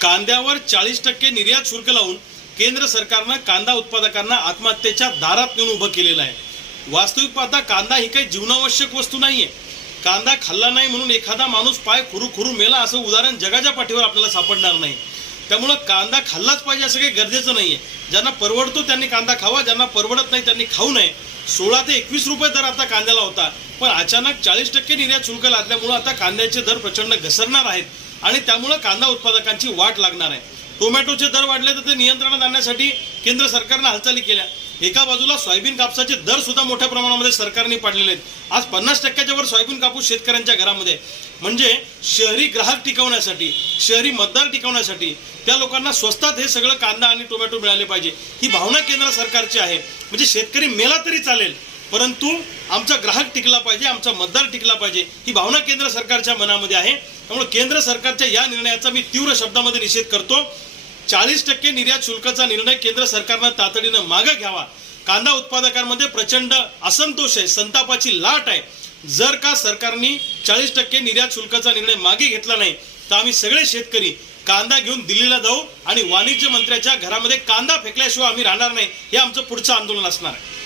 कांद्यावर चाळीस टक्के निर्यात शुल्क लावून केंद्र सरकारनं कांदा उत्पादकांना आत्महत्येच्या दारात नेऊन उभं केलेलं आहे. वास्तविक पाहता कांदा ही काही जीवनावश्यक वस्तू नाहीये. कांदा खाल्ला नाही म्हणून एखादा माणूस पाय खुरू खुरू मेला असं उदाहरण जगाच्या पाठीवर आपल्याला सापडणार नाही. त्यामुळं कांदा खाल्लाच पाहिजे असं काही गरजेचं नाही आहे ज्यांना परवडतो त्यांनी कांदा खावा ज्यांना परवडत नाही त्यांनी खाऊ नये. सोळा ते एकवीस रुपये दर आता कांद्याला होता. पण अचानक चाळीस टक्के निर्यात शुल्क लादल्यामुळं आता कांद्याचे दर प्रचंड घसरणार आहेत. आणि त्यामुळं कांदा उत्पादकांची वाट लागणार आहे. टोमॅटोचे दर वाढले तर ते नियंत्रणात आणण्यासाठी केंद्र सरकारनं हालचाली केल्या. एका बाजूला सोयाबीन कापसाचे दर सुद्धा मोठ्या प्रमाणामध्ये सरकारने पाडलेले आहेत. आज पन्नास टक्क्याच्या वर सोयाबीन कापूस शेतकऱ्यांच्या घरामध्ये आहे. म्हणजे शहरी ग्राहक टिकवण्यासाठी शहरी मतदार टिकवण्यासाठी त्या लोकांना स्वस्तात हे सगळं कांदा आणि टोमॅटो मिळाले पाहिजे. ही भावना केंद्र सरकारची आहे. म्हणजे शेतकरी मेला तरी चालेल परंतु आमचा ग्राहक टिकला पाहिजे आमचा मतदार टिकला पाहिजे ही भावना केंद्र सरकारच्या मनामध्ये आहे. त्यामुळे केंद्र सरकारच्या या निर्णयाचा मी तीव्र शब्दामध्ये निषेध करतो. चाळीस टक्के निर्यात शुल्काचा निर्णय केंद्र सरकारनं तातडीनं मागे घ्यावा. कांदा उत्पादकांमध्ये प्रचंड असंतोष आहे संतापाची लाट आहे. जर का सरकारने चाळीस टक्के निर्यात शुल्काचा निर्णय मागे घेतला नाही तर आम्ही सगळे शेतकरी कांदा घेऊन दिल्लीला जाऊ आणि वाणिज्य मंत्र्याच्या घरामध्ये कांदा फेकल्याशिवाय आम्ही राहणार नाही हे आमचं पुढचं आंदोलन असणार आहे.